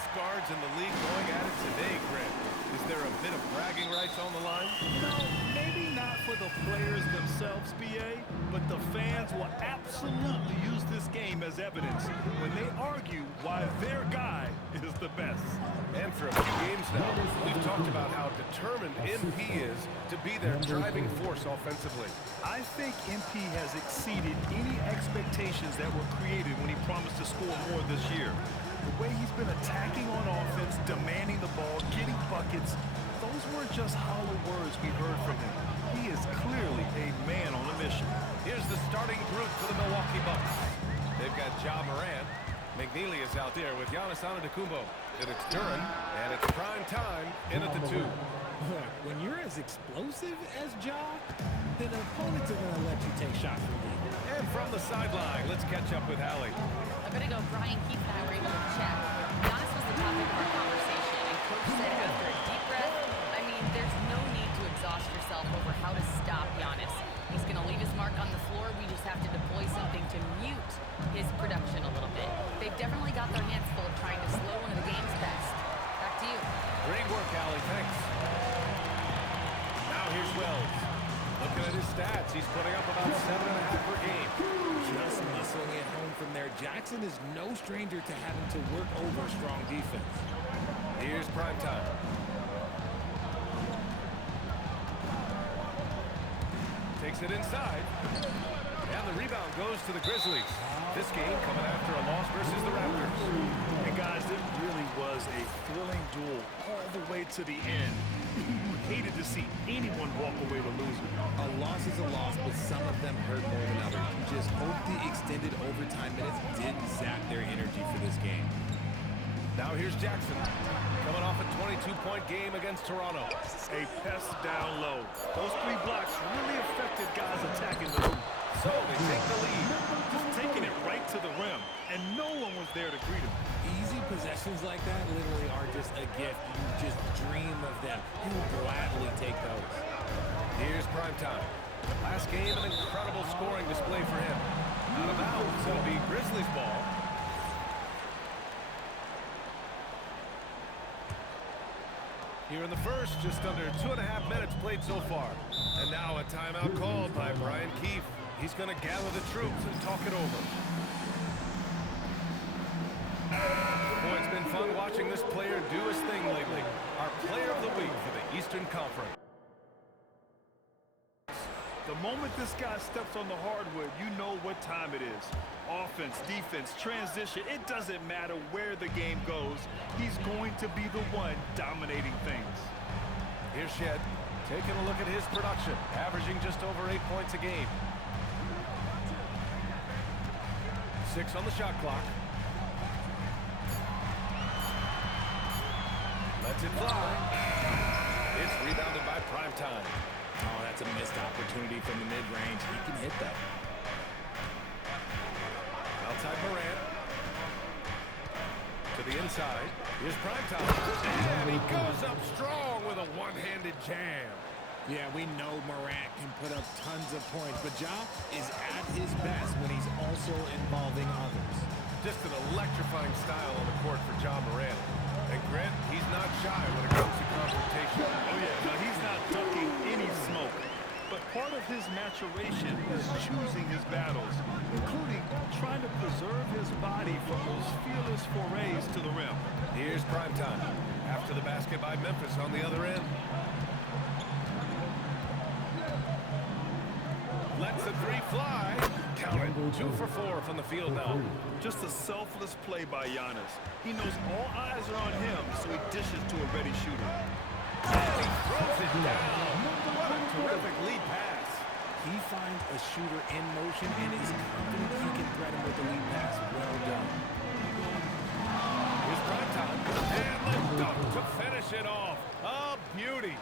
best guards in the league going at it today, Grant. Is there a bit of bragging rights on the line? No, maybe not for the players themselves, BA, but the fans will absolutely use this game as evidence when they argue why their guy is the best. And for a few games now, we've talked about how determined MP is to be their driving force offensively. I think MP has exceeded any expectations that were created when he promised to score more this year. The way he's been attacking on offense, demanding the ball, getting buckets, those weren't just hollow words we heard from him. He is clearly a man on a mission. Here's the starting group for the Milwaukee Bucks. They've got Ja Morant. McNeely is out there with Giannis Antetokounmpo. And it's Duran, and it's prime time in at the 2. When you're as explosive as Ja, then opponents are going to let you take shots from you. And from the sideline, let's catch up with Allie. I'm going to go Brian Keith and I were able to chat. Giannis was the topic of our conversation, and Coach said after a deep breath, I mean, there's no need to exhaust yourself over how to stop Giannis. He's going to leave his mark on the floor. We just have to deploy something to mute his production a little bit. They've definitely got their hands full trying to slow one of the game's best. Back to you. Great work, Allie. Thanks. Now here's Wells. Looking at his stats, he's putting up about 7.5 per game. Just muscling it home from there. Jackson is no stranger to having to work over strong defense. Here's prime time. Takes it inside. And the rebound goes to the Grizzlies. This game coming after a loss versus the Raptors. And guys, it really was a thrilling duel all the way to the end. You hated to see anyone walk away with losing. A loss is a loss, but some of them hurt more than others. You just hope the extended overtime minutes didn't zap their energy for this game. Now here's Jackson, coming off a 22-point game against Toronto. A pest down low. Those 3 blocks really affected guys attacking the hoop. So they take the lead. Just taking it right to the rim, and no one was there to greet him. Easy possessions like that literally are just a gift. You just dream of them. You will gladly take those. Here's prime time. Last game, an incredible scoring display for him. Out of bounds, it'll be Grizzlies ball. Here in the first, just under 2.5 minutes played so far. And now a timeout called by Brian Keefe. He's going to gather the troops and talk it over. Boy, it's been fun watching this player do his thing lately. Our player of the week for the Eastern Conference. The moment this guy steps on the hardwood, you know what time it is. Offense, defense, transition, it doesn't matter where the game goes. He's going to be the one dominating things. Here's Shed, taking a look at his production, averaging just over 8 points a game. 6 on the shot clock. Lets it fly. It's rebounded by Prime Time. Oh, that's a missed opportunity from the mid-range. He can hit that. Outside Morant. To the inside. Here's Prime Time. And he goes up strong with a one-handed jam. Yeah, we know Morant can put up tons of points, but Ja is at his best when he's also involving others. Just an electrifying style on the court for Ja Morant. And Grant, he's not shy when it comes to confrontation. Oh yeah, no, he's not ducking any smoke. But part of his maturation is choosing his battles, including trying to preserve his body from those fearless forays to the rim. Here's Prime Time. After the basket by Memphis on the other end. Lets the 3 fly. Count it. 2 for 4 from the field now. Just a selfless play by Giannis. He knows all eyes are on him, so he dishes to a ready shooter. And he throws it down. What a terrific lead pass. He finds a shooter in motion and is confident he can threat him with the lead pass. Well done. Here's Prime Time. And the dunk to finish it off. A beauty.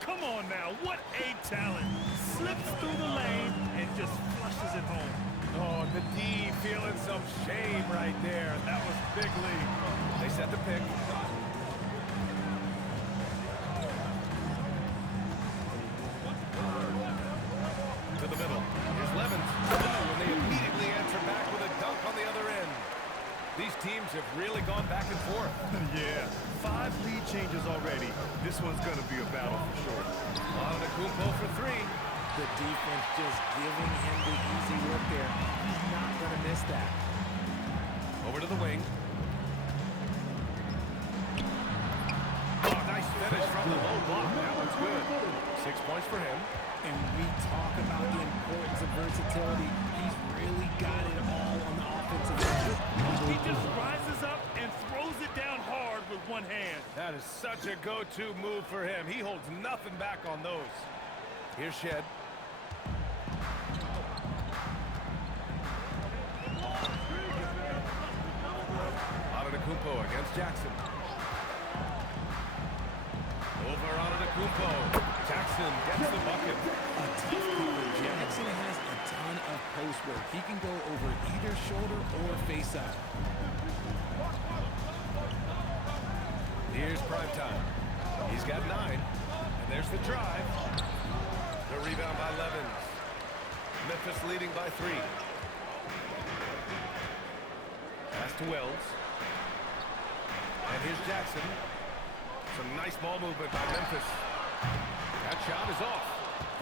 Come on now, what a talent. Slips through the lane and just flushes it home. Oh, the D feeling some shame right there. That was big lead. They set the pick. To the middle. Here's Levens. And they immediately answer back with a dunk on the other end. These teams have really gone back and forth. Yeah, 5 lead changes already. This one's going to be a battle for sure. Antetokounmpo for 3. The defense just giving him the easy look there. He's not going to miss that. Over to the wing. Oh, nice finish from the low block. That one's good. 6 points for him. And we talk about the importance of versatility. He's really got it all on the offensive end. He just rises up and throws it down hard with one hand. That is such a go-to move for him. He holds nothing back on those. Here's Shed. Antetokounmpo against Jackson. Over Antetokounmpo. Jackson gets the bucket. A tough cover. Jackson has a ton of post work. He can go over either shoulder or face up. Here's prime time. He's got 9. And there's the drive. The rebound by Levens. Memphis leading by 3. Pass to Wells. And here's Jackson. Some nice ball movement by Memphis. That shot is off.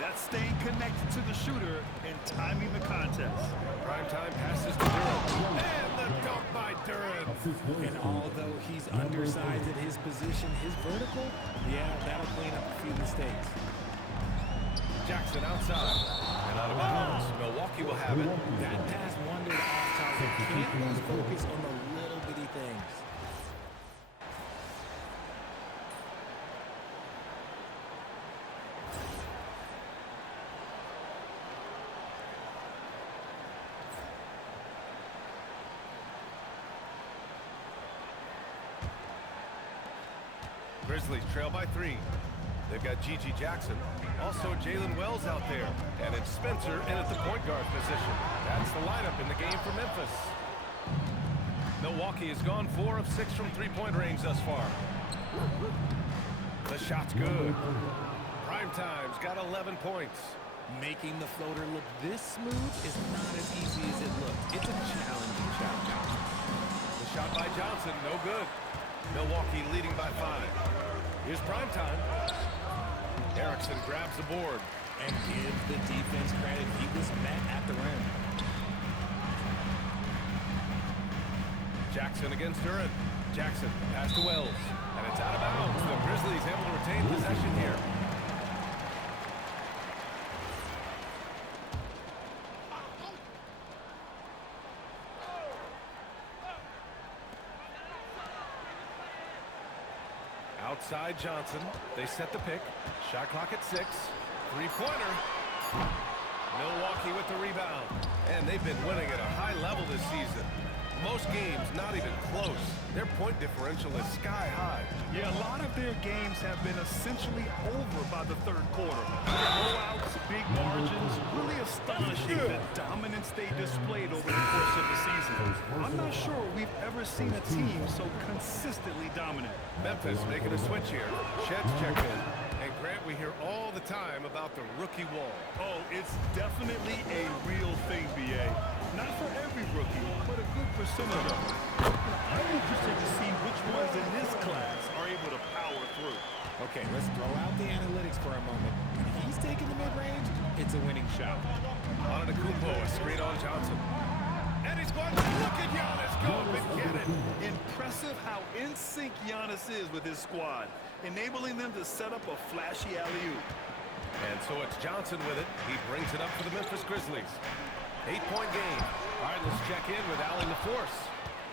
That's staying connected to the shooter and timing the contest. Primetime passes to Duran. And the dunk by Duran. And although he's undersized at his position, his vertical, yeah, that'll clean up a few mistakes. Jackson outside. And out of bounds. Milwaukee will have it. That pass wandered off target. Can't lose focus on the little bitty things. Grizzlies trail by 3. They've got Gigi Jackson. Also Jalen Wells out there. And it's Spencer in at the point guard position. That's the lineup in the game for Memphis. Milwaukee has gone 4 of 6 from three-point range thus far. The shot's good. Primetime's got 11 points. Making the floater look this smooth is not as easy as it looks. It's a challenging shot. The shot by Johnson, no good. Milwaukee leading by 5. Here's primetime. Erickson grabs the board. And give the defense credit. He was met at the rim. Jackson against Duran. Jackson, pass to Wells. And it's out of bounds. The Grizzlies able to retain possession here. Outside Johnson. They set the pick. Shot clock at 6. Three-pointer. Milwaukee with the rebound. And they've been winning at a high level this season. Most games not even close. Their point differential is sky high. Yeah, a lot of their games have been essentially over by the third quarter. Blowouts, big margins, really astonishing the dominance they displayed over the course of the season. I'm not sure we've ever seen a team so consistently dominant. Memphis making a switch here. Shed's checked in. And Grant, we hear all the time about the rookie wall. Oh, it's definitely a real thing, B.A. Not for every rookie, but a good percentage of them. I'm interested to see which ones in this class are able to power through. Okay, let's throw out the analytics for a moment. When he's taking the mid-range, it's a winning shot. Antetokounmpo, a screen on Johnson. And he's going to look at Giannis go up and get it. Impressive how in sync Giannis is with his squad, enabling them to set up a flashy alley-oop. And so it's Johnson with it. He brings it up for the Memphis Grizzlies. 8-point game. All right, let's check in with Allie LaForce.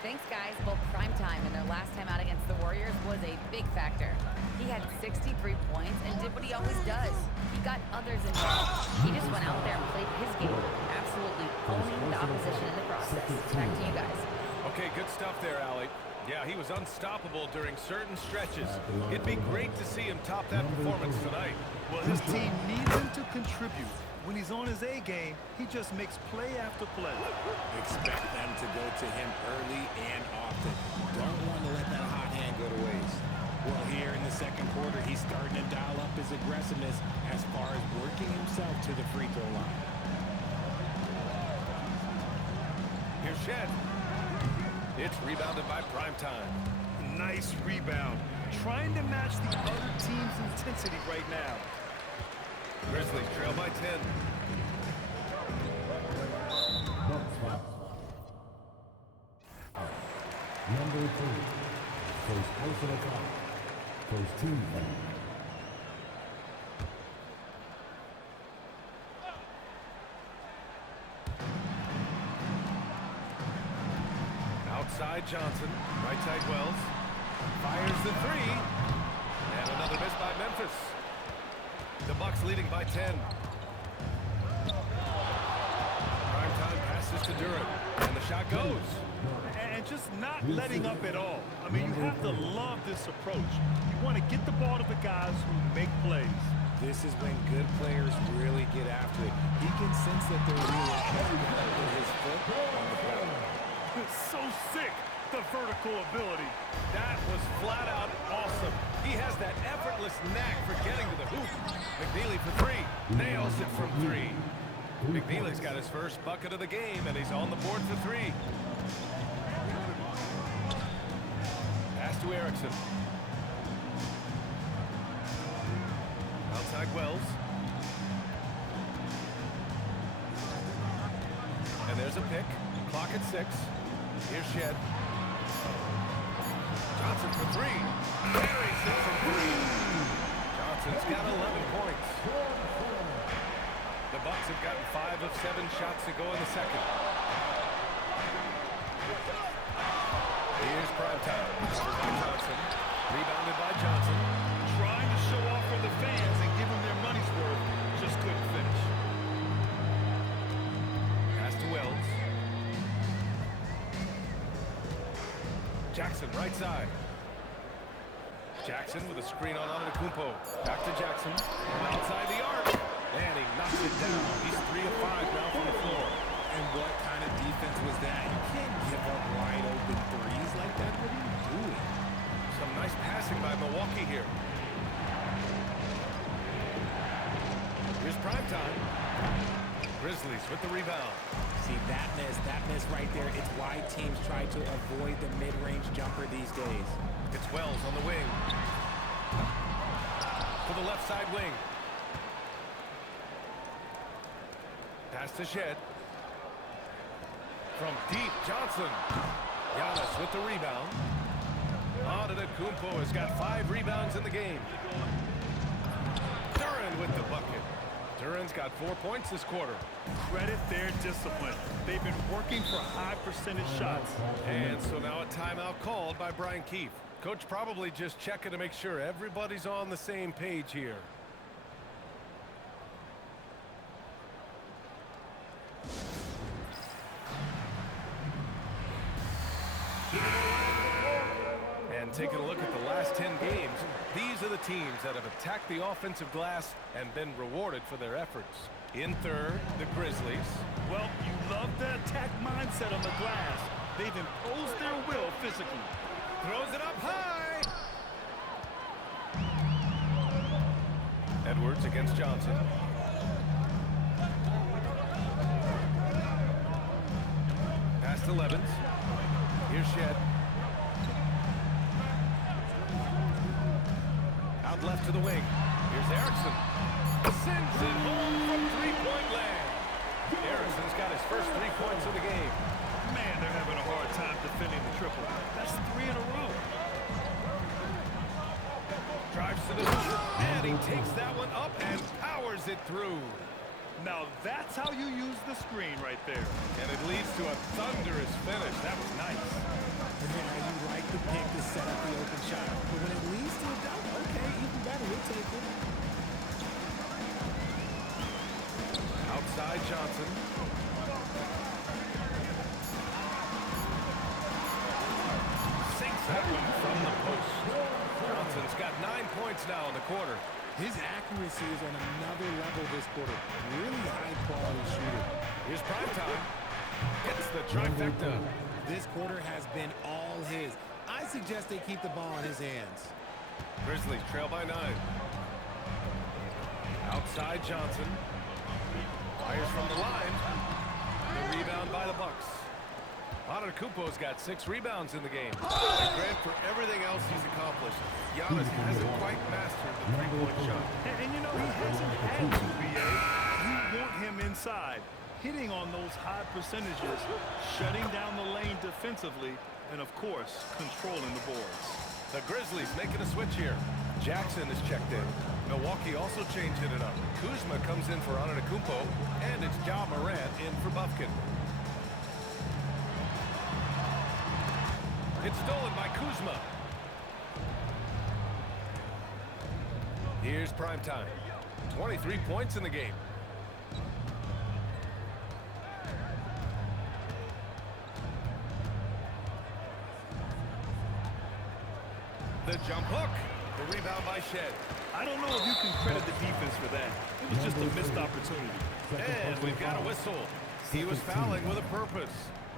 Thanks, guys. Both primetime and their last time out against the Warriors was a big factor. He had 63 points and did what he always does. He got others involved. He just went out there and played his game, absolutely owning the opposition in the process. Back to you guys. Okay, good stuff there, Allie. Yeah, he was unstoppable during certain stretches. It'd be great to see him top that performance tonight. Well, his team needs him to contribute. When he's on his A game, he just makes play after play. Expect them to go to him early and often. Don't want to let that hot hand go to waste. Well, here in the second quarter, he's starting to dial up his aggressiveness as far as working himself to the free throw line. Here's Shed. It's rebounded by Primetime. Nice rebound. Trying to match the other team's intensity right now. Grizzlies trail by 10. Number 2. First personal foul. First team foul. Outside Johnson, right side Wells, fires the three, and another miss by Memphis. The Bucks leading by 10. Primetime passes to Durant, and the shot goes. And just not letting up at all. I mean, you have to love this approach. You want to get the ball to the guys who make plays. This is when good players really get after it. He can sense that they're really put his foot on the ball. So sick, the vertical ability. That was flat out awesome. He has that effortless knack for getting to the hoop. McNeely for three. Nails it from three. McNeely's got his first bucket of the game, and he's on the board for three. Pass to Erickson. Outside Wells. And there's a pick. Clock at 6. Here's Shed. Johnson for three. Buries it from three. Johnson's got 11 points. The Bucks have gotten 5 of 7 shots to go in the second. Here's Primetime. Covered by Johnson. Rebounded by Johnson. Trying to show off for the fans and give them their money's worth. Just couldn't finish. Pass to Wells. Jackson, right side. Jackson with a screen on Antetokounmpo. Back to Jackson. Outside the arc. And he knocks it down. He's 3 of 5 now from the floor. And what kind of defense was that? You can't give up wide open threes like that. What are you doing? Some nice passing by Milwaukee here. Here's Primetime. Grizzlies with the rebound. See, that miss right there, it's why teams try to avoid the mid-range jumper these days. It's Wells on the wing. To the left side wing. Pass to Shed. From deep, Johnson. Giannis with the rebound. Antetokounmpo has got 5 rebounds in the game. Durant with the bucket. Durant's got 4 points this quarter. Credit their discipline. They've been working for high percentage shots. And so now a timeout called by Brian Keefe. Coach probably just checking to make sure everybody's on the same page here. And taking a look at the last 10 games, these are the teams that have attacked the offensive glass and been rewarded for their efforts. In third, the Grizzlies. Well, you love the attack mindset on the glass. They've imposed their will physically. Throws it up high. Edwards against Johnson. Pass to Levens. Here's Shed. Out left to the wing. Here's Erickson. Sends it home from three-point land. Erickson's got his first 3 points of the game. Man, they're having a hard time defending the triple. That's 3 in a row. Drives to the hoop, and he takes that one up and powers it through. Now that's how you use the screen right there. And it leads to a thunderous finish. That was nice. Yeah, you like the pick to set up the open shot. But when it leads to a dunk, okay, even better, we'll take it. Outside Johnson. Sinks that one from the post. Johnson's got 9 points now in the quarter. His accuracy is on another level this quarter. Really high-quality shooter. Here's Primetime. Gets the trifecta. This quarter has been all his. I suggest they keep the ball in his hands. Grizzlies trail by 9. Outside Johnson. Fires from the line. The rebound by the Bucks. Antetokounmpo's got 6 rebounds in the game. And Grant, for everything else he's accomplished, Giannis hasn't quite mastered the three-point shot. And you know, he hasn't had to, B.A. You want him inside, hitting on those high percentages, shutting down the lane defensively, and, of course, controlling the boards. The Grizzlies making a switch here. Jackson is checked in. Milwaukee also changing it up. Kuzma comes in for Antetokounmpo, and it's Ja Morant in for Bufkin. It's stolen by Kuzma. Here's prime time. 23 points in the game. The jump hook. The rebound by Shed. I don't know if you can credit the defense for that. It was just a missed opportunity. And we've got a whistle. He was fouling with a purpose.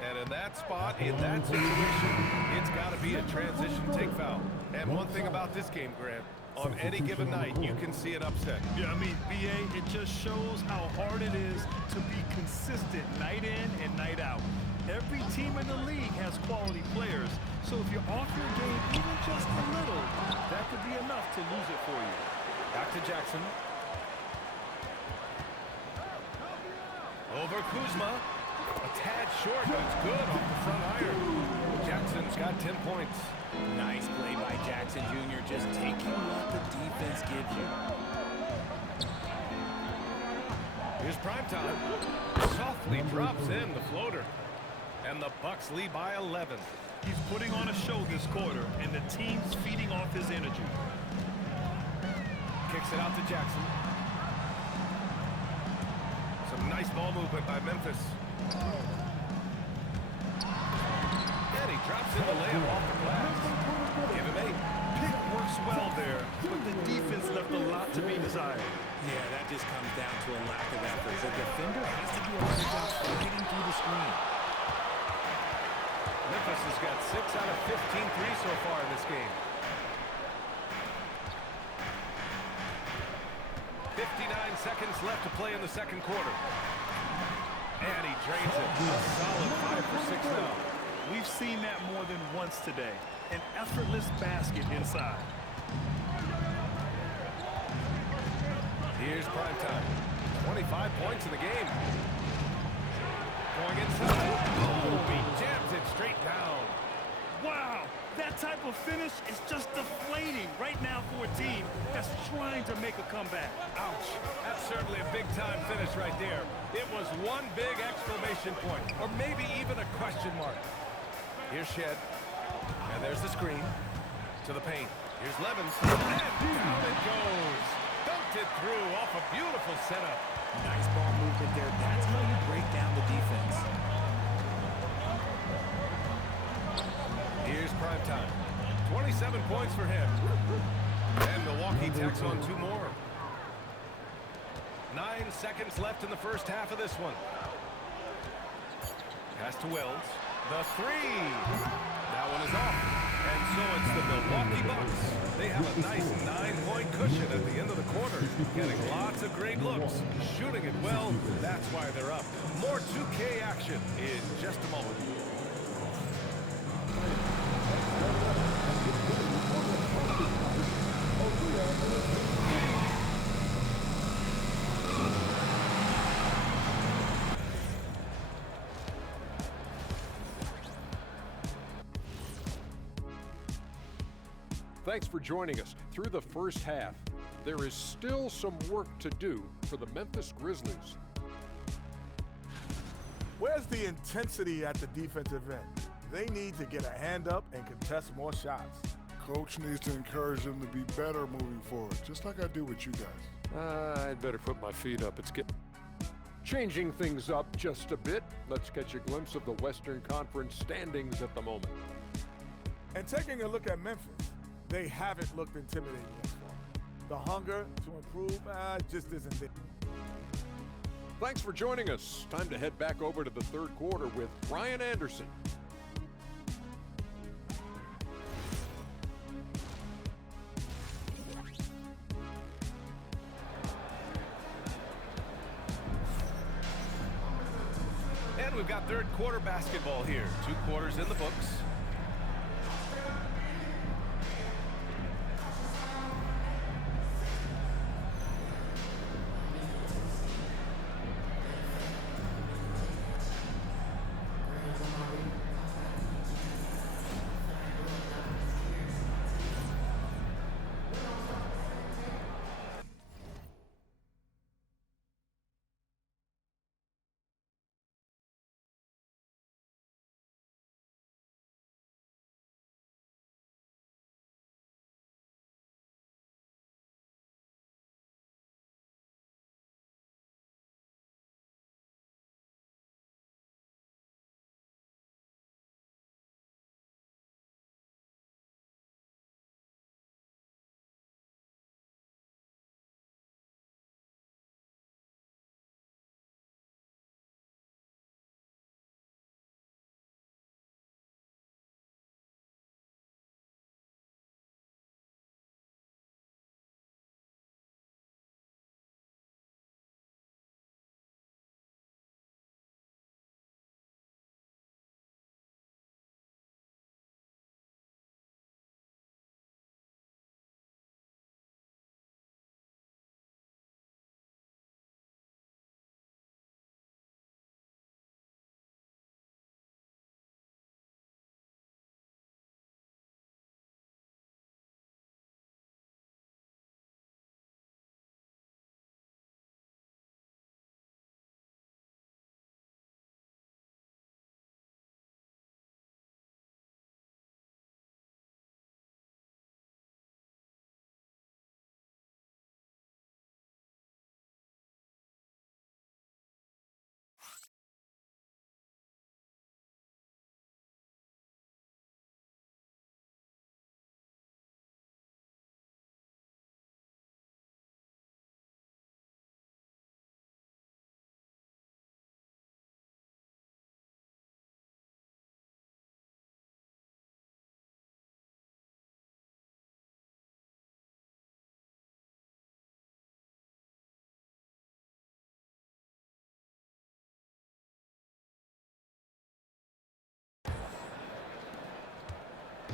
And in that spot, in that situation, it's got to be a transition take foul. And one thing about this game, Grant, on any given night, you can see an upset. Yeah, I mean, B.A., it just shows how hard it is to be consistent night in and night out. Every team in the league has quality players, so if you're off your game even just a little, that could be enough to lose it for you. Back to Jackson. Over Kuzma. A tad short, but it's good off the front iron. Jackson's got 10 points. Nice play by Jackson Jr. Just taking what the defense gives you. Here's prime time. Softly drops in the floater. And the Bucks lead by 11. He's putting on a show this quarter, and the team's feeding off his energy. Kicks it out to Jackson. Some nice ball movement by Memphis. And he drops in the layup off the glass. Give him 8. Pick works well there, but the defense left a lot to be desired. Yeah, that just comes down to a lack of effort. The defender has to do a better job fighting through the screen. Memphis has got 6 out of 15 threes so far in this game. 59 seconds left to play in the second quarter. And he drains it. A solid 5 for 6 now. We've seen that more than once today. An effortless basket inside. Here's prime time. 25 points in the game. Going inside. Oh, he jams it straight down. Wow, that type of finish is just deflating right now for a team that's trying to make a comeback. Ouch. That's certainly a big-time finish right there. It was one big exclamation point, or maybe even a question mark. Here's Shed. And there's the screen. To the paint. Here's Levins. And down it goes. Dunked it through off a beautiful setup. Nice ball movement there. That's how you break down the defense. Here's prime time. 27 points for him. And Milwaukee tacks on 2 more. 9 seconds left in the first half of this one. Pass to Wells. The 3. That one is off. And so it's the Milwaukee Bucks. They have a nice 9-point cushion at the end of the quarter. Getting lots of great looks. Shooting it well. That's why they're up. More 2K action in just a moment. Thanks for joining us. Through the first half, there is still some work to do for the Memphis Grizzlies. Where's the intensity at the defensive end? They need to get a hand up and contest more shots. Coach needs to encourage them to be better moving forward, just like I do with you guys. I'd better put my feet up. It's getting... Changing things up just a bit, let's catch a glimpse of the Western Conference standings at the moment. And taking a look at Memphis, they haven't looked intimidating thus far. The hunger to improve just isn't there. Thanks for joining us. Time to head back over to the third quarter with Brian Anderson. And we've got third quarter basketball here. 2 quarters in the books.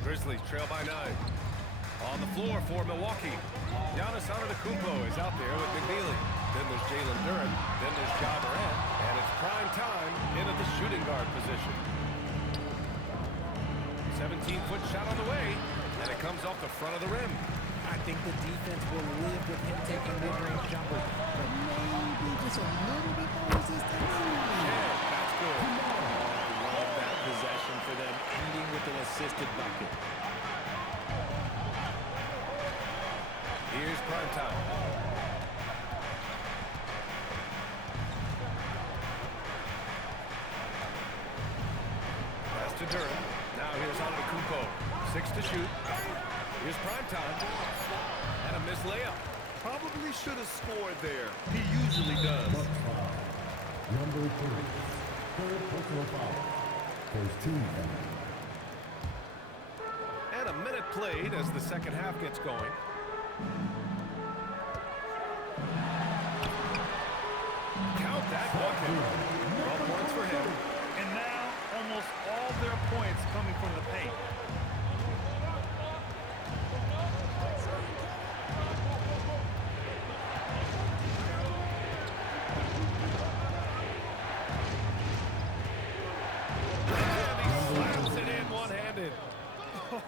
Grizzlies trail by 9. On the floor for Milwaukee. Giannis Antetokounmpo is out there with McNeely. Then there's Jalen Duren. Then there's Ja Morant. And it's prime time into the shooting guard position. 17-foot shot on the way. And it comes off the front of the rim. I think the defense will live with him taking mid-range jumpers, but maybe just a little bit more resistance. Yeah, that's good. I love that possession for them, ending with an assisted bucket. Here's prime time. Pass to Duren. Now here's Antetokounmpo. 6 to shoot. Here's prime time. And a missed layup. Probably should have scored there. He usually does. Number 3. Third personal foul. First team foul. And a minute played as the second half gets going. Count that bucket. 12 points for him. And now almost all their points coming from the paint. And he slaps it in one-handed.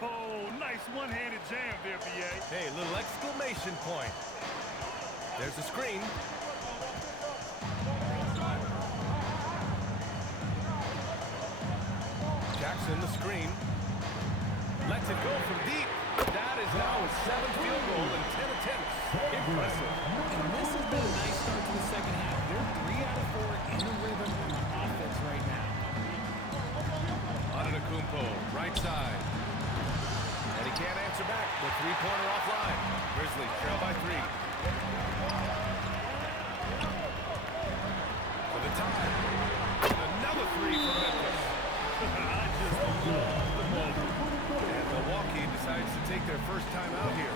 Oh, nice one-handed jam there, B.A. Hey, little exclamation point. There's a screen. Jackson, the screen. Lets it go from deep. That is now his 7th field goal in 10 attempts. Impressive. And this has been a nice start to the second half. They're 3 out of 4 in the rhythm on the offense right now. Antetokounmpo, right side. And he can't answer back. The three-pointer offline. Grizzlies trail by 3. For the tie. Another 3 for Memphis. I just love the moment. And Milwaukee decides to take their first time out here.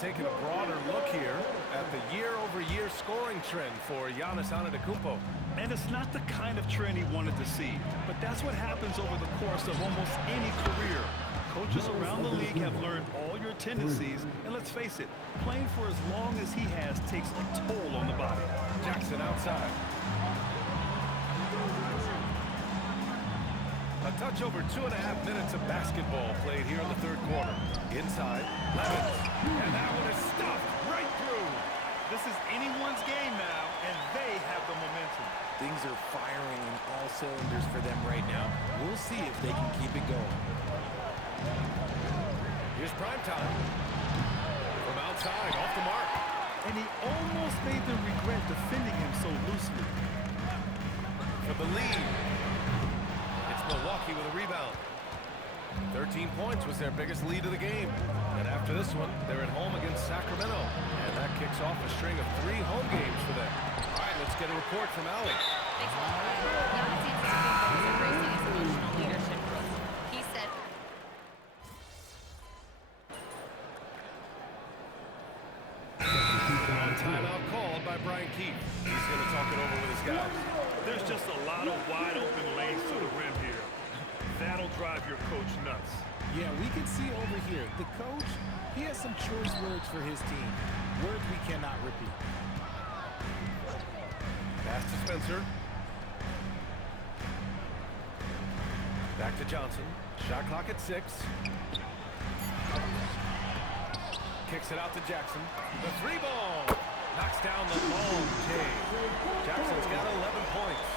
taking a broader look here at the year-over-year scoring trend for Giannis Antetokounmpo. And it's not the kind of trend he wanted to see, but that's what happens over the course of almost any career. Coaches around the league have learned all your tendencies, and let's face it, playing for as long as he has takes a toll on the body. Jackson outside. A touch over 2.5 minutes of basketball played here in the third quarter. Inside, Levens, and that one is stuffed right through. This is anyone's game now, and they have the momentum. Things are firing in all cylinders for them right now. We'll see if they can keep it going. Here's prime time. From outside, off the mark. And he almost made them regret defending him so loosely. For the lead. It's Milwaukee with a rebound. 13 points was their biggest lead of the game. And after this one, they're at home against Sacramento. And that kicks off a string of 3 home games for them. All right, let's get a report from Allie. Thanks a lot, Brian. Giannis Antetokounmpo is embracing his emotional leadership role. He said, timeout called by Brian Keefe. He's going to talk it over with his guys. There's just a lot of wide open lanes to the rim here. That'll drive your coach nuts. Yeah, we can see over here, the coach, he has some choice words for his team. Words we cannot repeat. Pass to Spencer. Back to Johnson. Shot clock at 6. Kicks it out to Jackson. The 3-ball. Knocks down the long J. Jackson's got 11 points.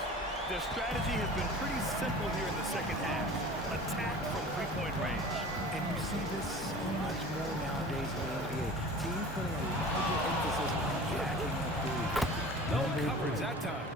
Their strategy has been pretty simple here in the second half. Attack from three-point range. And you see this so much more nowadays in the NBA. Teams putting a larger emphasis on jacking up threes. No coverage that time.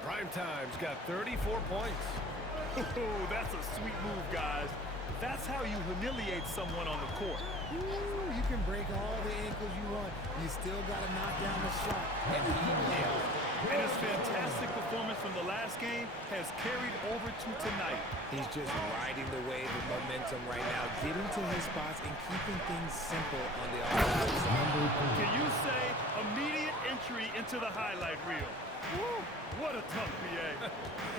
Primetime's got 34 points. Oh, that's a sweet move, guys. That's how you humiliate someone on the court. Ooh, you can break all the ankles you want. You still got to knock down the shot. And he nailed it. And his fantastic performance from the last game has carried over to tonight. He's just riding the wave of momentum right now, getting to his spots and keeping things simple on the offensive side. Can you say immediate entry into the highlight reel? Woo, what a tough PA.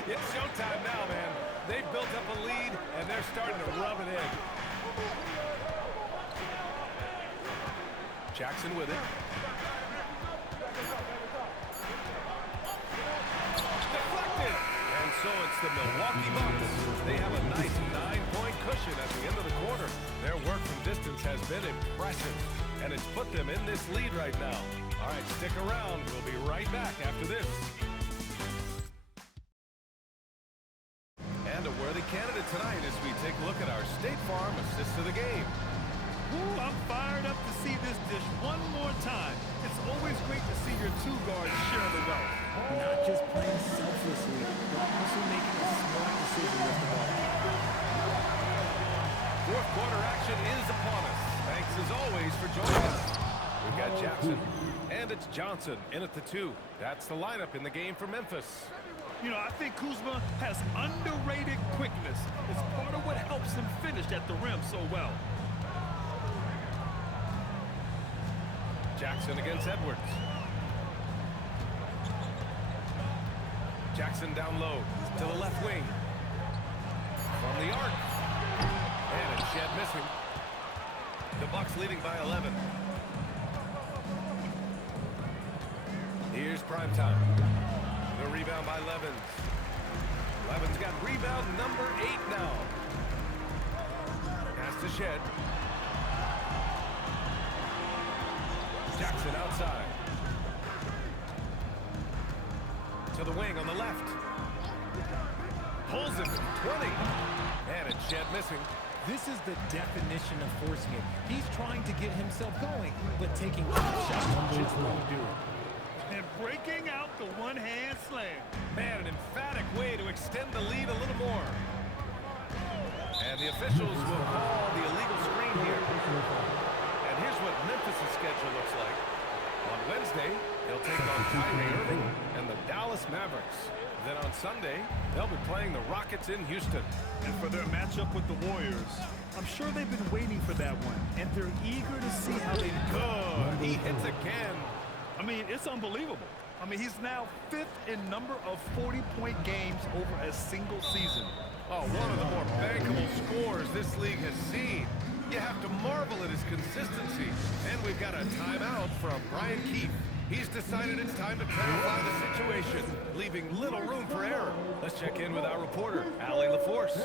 It's showtime now, man. They've built up a lead, and they're starting to rub it in. Jackson with it. Deflected! And so it's the Milwaukee Bucks. They have a nice 9-point cushion at the end of the quarter. Their work from distance has been impressive, and it's put them in this lead right now. All right, stick around. We'll be right back after this. And a worthy candidate tonight as we take a look at our State Farm assist of the game. Ooh, I'm fired up to see this dish one more time. It's always great to see your two guards share the wealth. Not just playing selflessly, but also making a smart decision with the ball. Fourth quarter action is upon us. Thanks as always for joining us. We've got Jackson, and it's Johnson in at the 2. That's the lineup in the game for Memphis. You know, I think Kuzma has underrated quickness. It's part of what helps him finish at the rim so well. Jackson against Edwards. Jackson down low to the left wing. From the arc. And it's Shed missing. The Bucks leading by 11. Here's primetime. The rebound by Levens. Levens got rebound number 8 now. Pass to Shed. Jackson outside. To the wing on the left. Pulls it from 20. And it's Shed missing. This is the definition of forcing it. He's trying to get himself going, but taking shots just won't do it. And breaking out the one-hand slam. Man, an emphatic way to extend the lead a little more. And the officials will call the illegal screen here. And here's what Memphis' schedule looks like. On Wednesday, they'll take on Kyrie Irving and the Dallas Mavericks. Then on Sunday, they'll be playing the Rockets in Houston. And for their matchup with the Warriors, I'm sure they've been waiting for that one. And they're eager to see how they Good. He hits again. I mean, it's unbelievable. I mean, he's now 5th in number of 40-point games over a single season. Oh, one of the more bankable scores this league has seen. You have to marvel at his consistency. And we've got a timeout from Brian Keefe. He's decided it's time to clarify the situation, leaving little room for error. Let's check in with our reporter, Allie LaForce.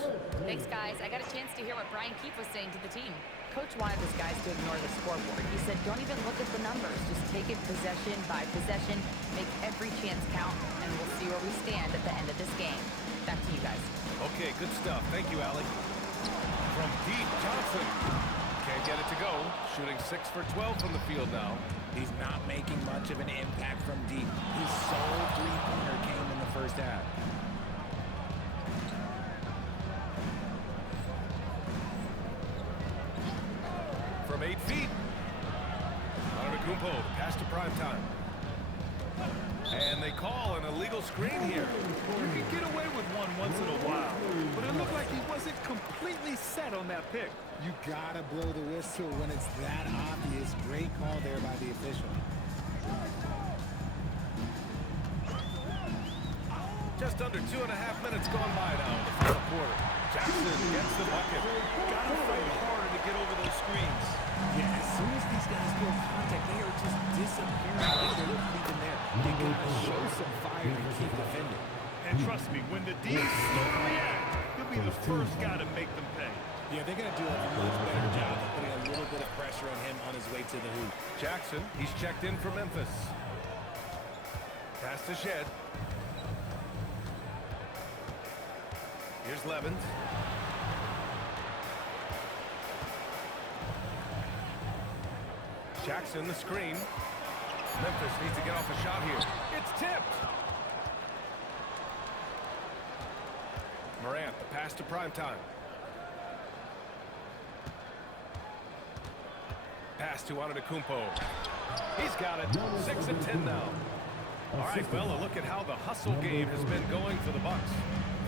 Thanks, guys. I got a chance to hear what Brian Keefe was saying to the team. Coach wanted his guys to ignore the scoreboard. He said, don't even look at the numbers. Just take it possession by possession, make every chance count, and we'll see where we stand at the end of this game. Back to you guys. Okay, good stuff. Thank you, Allie. From deep, Johnson. Can't get it to go. Shooting 6 for 12 from the field now. He's not making much of an impact from deep. His sole three-pointer came in the first half. From 8 feet. Antetokounmpo, pass to primetime. And they call an illegal screen here. You can get away with one once in a while, but it looked like he wasn't completely set on that pick. You gotta blow the whistle when it's that obvious. Great call there by the official. Just under 2.5 minutes gone by now in the final quarter. Jackson gets the bucket. Gotta fight harder to get over those screens. Yeah, as soon as these guys feel contact, they are just disappearing like they're leaving there. You gotta show some fire and keep defending. And trust me, when the D's slow to react, he'll be the first guy to make them pay. Yeah, they're gonna do a much better job of putting a little bit of pressure on him on his way to the hoop. Jackson, he's checked in for Memphis. Pass to Shed. Here's Levens. Jackson, the screen. Memphis needs to get off a shot here. It's tipped. Morant, the pass to primetime. Pass to Antetokounmpo. He's got it. 6 of 10 now. All right, well, a look at how the hustle game has been going for the Bucks.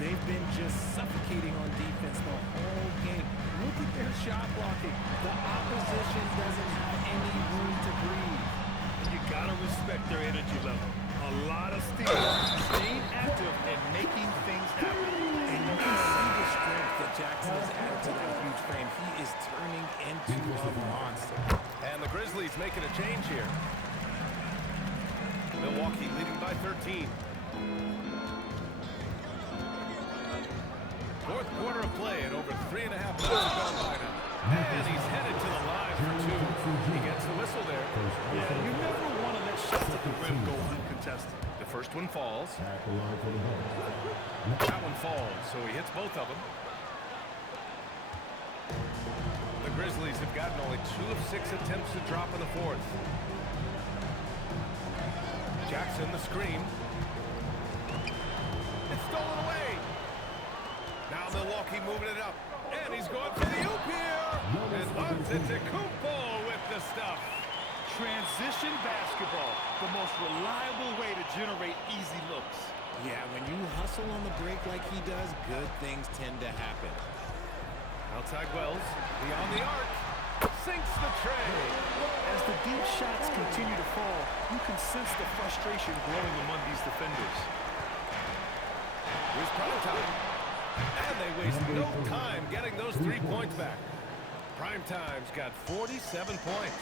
They've been just suffocating on defense the whole game. Look at their shot blocking. The opposition doesn't have any room to breathe. You gotta respect their energy level. A lot of steals, staying active and making things happen. And you can see the strength that Jackson has added to that huge frame. He is turning into a monster. And the Grizzlies making a change here. Milwaukee leading by 13. Fourth quarter of play and over 3.5 minutes gone by now. And he's headed to the line for 2. He gets the whistle there. Yeah, you never want to let shots at the rim go uncontested. The first one falls. That one falls, so he hits both of them. The Grizzlies have gotten only 2 of 6 attempts to drop in the fourth. Jackson, the screen. It's stolen away. Now Milwaukee moving it up. And he's going for the oop here. And Antetokounmpo with the stuff. Transition basketball, the most reliable way to generate easy looks. Yeah, when you hustle on the break like he does, good things tend to happen. Outside Wells, beyond the arc. Sinks the tray. As the deep shots continue to fall, you can sense the frustration growing among these defenders. Here's Primetime. And they waste no time getting those 3 points back. Primetime's got 47 points.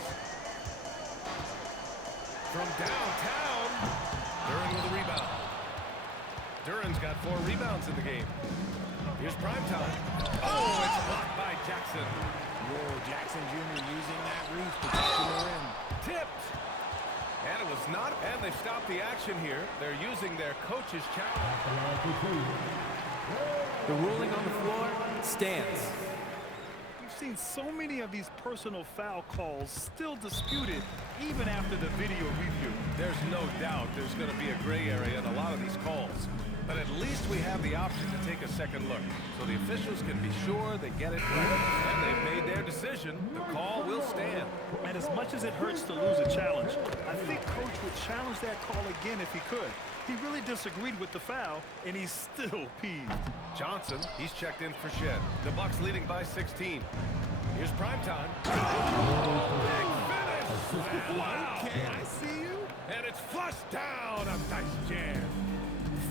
From downtown, Duran with a rebound. Duran's got 4 rebounds in the game. Here's Primetime. Oh, it's blocked by Jackson. Whoa, Jackson Jr. using that reach to get to the rim. Tipped. And it was not. And they stopped the action here. They're using their coach's challenge. The ruling on the floor stands. We've seen so many of these personal foul calls still disputed even after the video review. There's no doubt there's going to be a gray area in a lot of these calls. But at least we have the option to take a second look, so the officials can be sure they get it right. And they've made their decision. The call will stand. And as much as it hurts to lose a challenge, I think Coach would challenge that call again if he could. He really disagreed with the foul, and he's still peeved. Johnson, he's checked in for Shed. The Bucks leading by 16. Here's primetime. Big finish! Wow! Okay, I see you. And it's flushed down. A nice jam.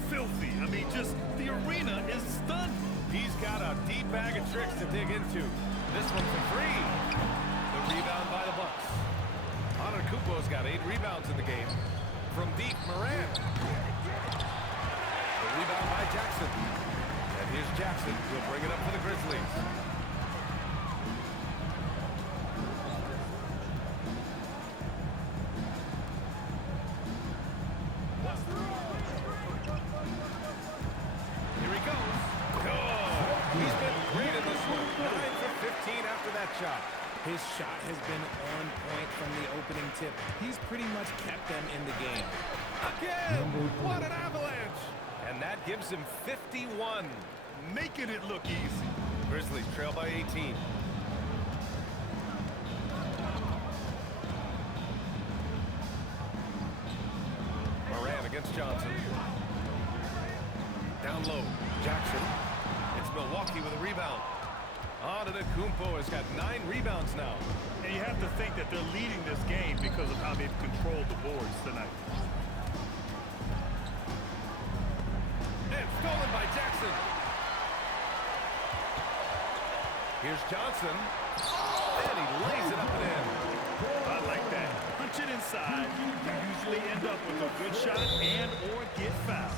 Filthy. I mean, just the arena is stunned. He's got a deep bag of tricks to dig into. This one for three. The rebound by the Bucks. Antetokounmpo's got 8 rebounds in the game. From deep, Moran. The rebound by Jackson. And here's Jackson. He'll bring it up for the Grizzlies. Here he goes. Good. He's been great in this one. 9 for 15 after that shot. His shot has been on point from the opening tip. He's pretty much kept them in the game. Again! What an avalanche! And that gives him 51. Making it look easy. Grizzlies trail by 18. Moran against Johnson. Down low, Jackson. It's Milwaukee with a rebound. Antetokounmpo has got 9 rebounds now. And you have to think that they're leading this game because of how they've controlled the boards tonight. And stolen by Jackson. Here's Johnson. And he lays it up and in. I like that. Punch it inside. You usually end up with a good shot and or get fouled.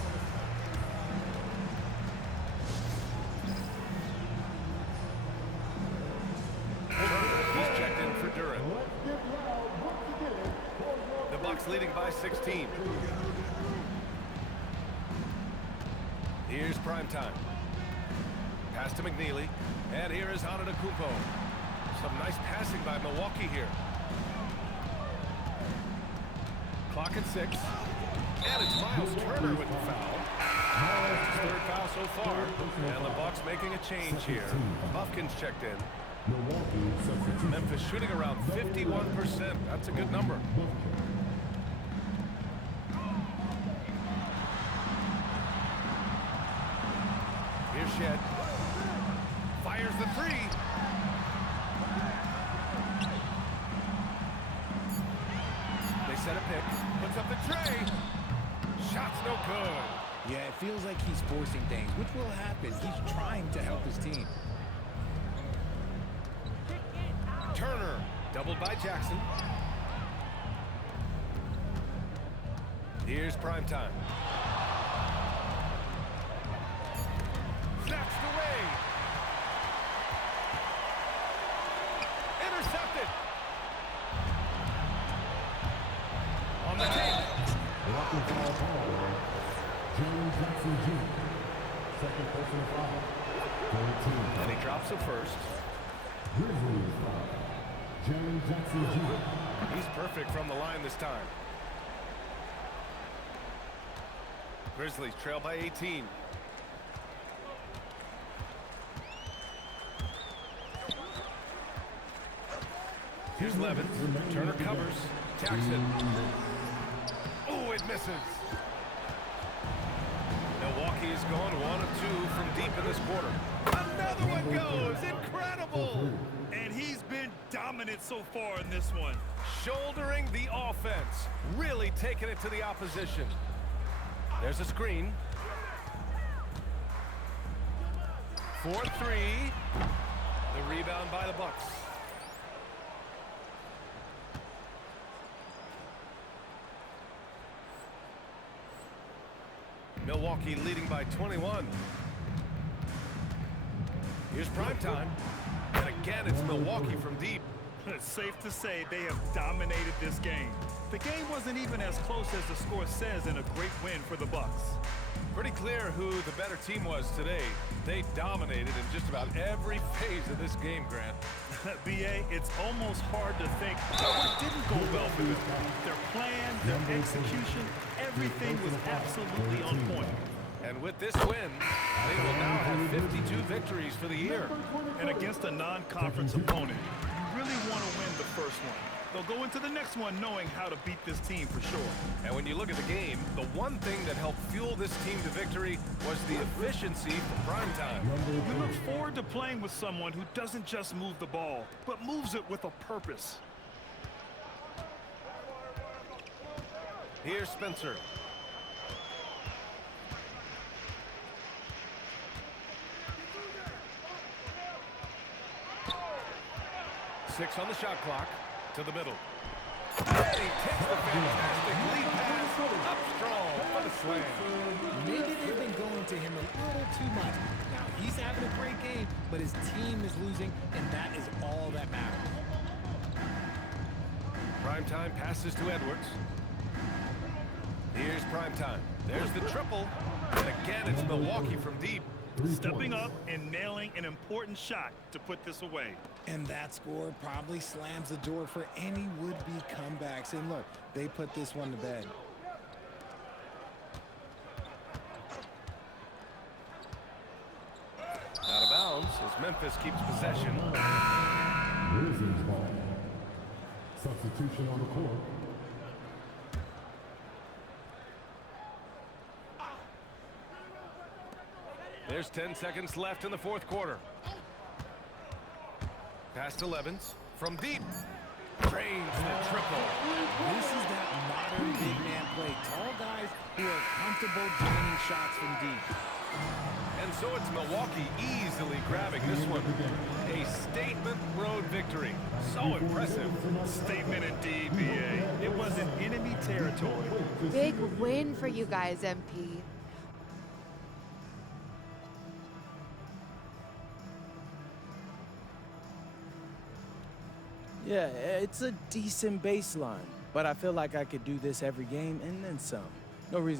He's checked in for Duran. The Bucks leading by 16. Here's primetime. Pass to McNeely. And here is Antetokounmpo. Some nice passing by Milwaukee here. Clock at 6. And it's Miles Turner with the foul. That's his 3rd foul so far. And the Bucks making a change here. Buffkin's checked in. Memphis shooting around 51%. That's a good number. Here's Shed. Fires the 3. They set a pick. Puts up the tray. Shot's no good. Yeah, it feels like he's forcing things, which will happen. He's trying to help his team. Turner, doubled by Jackson. Here's primetime. Snatched away. Intercepted. On the tape. Walking foul call. James Jackson Jr. Second personal foul. 13. And he drops it first. Grizzlies foul. James Jackson Jr. He's perfect from the line this time. Grizzlies trail by 18. Here's Levin. Turner covers. Jackson. Oh, it misses. Milwaukee is going 1 of 2 from deep in this quarter. Another one goes. Incredible. And he's been dominant so far in this one. Shouldering the offense. Really taking it to the opposition. There's a screen. 4-3. The rebound by the Bucks. Milwaukee leading by 21. Here's primetime. And again, it's Milwaukee from deep. It's safe to say they have dominated this game. The game wasn't even as close as the score says in a great win for the Bucks. Pretty clear who the better team was today. They dominated in just about every phase of this game, Grant. B.A., it's almost hard to think what didn't go well for them. Their plan, their execution, everything was absolutely on point. And with this win, they will now have 52 victories for the year. And against a non-conference opponent, you really want to win the first one. They'll go into the next one knowing how to beat this team for sure. And when you look at the game, the one thing that helped fuel this team to victory was the efficiency for prime time. We look forward to playing with someone who doesn't just move the ball, but moves it with a purpose. Here's Spencer. Six on the shot clock. To the middle. And he takes the fantastic lead pass up strong for the slam. Maybe they've been going to him a little too much. Now, he's having a great game, but his team is losing, and that is all that matters. Primetime passes to Edwards. Here's Primetime. There's the triple. And again, it's Milwaukee from deep. Stepping up and nailing an important shot to put this away. And that score probably slams the door for any would-be comebacks. And look, they put this one to bed. Out of bounds as Memphis keeps possession. Grizzlies ball. Substitution on the court. There's 10 seconds left in the fourth quarter. Pass to Levens from deep. Drains the triple. This is that modern big man play. Tall guys who are comfortable draining shots from deep. And so it's Milwaukee easily grabbing this one. A statement road victory. So impressive. Statement indeed, B.A. It was in enemy territory. Big win for you guys, MP. Yeah, it's a decent baseline, but I feel like I could do this every game and then some. No reason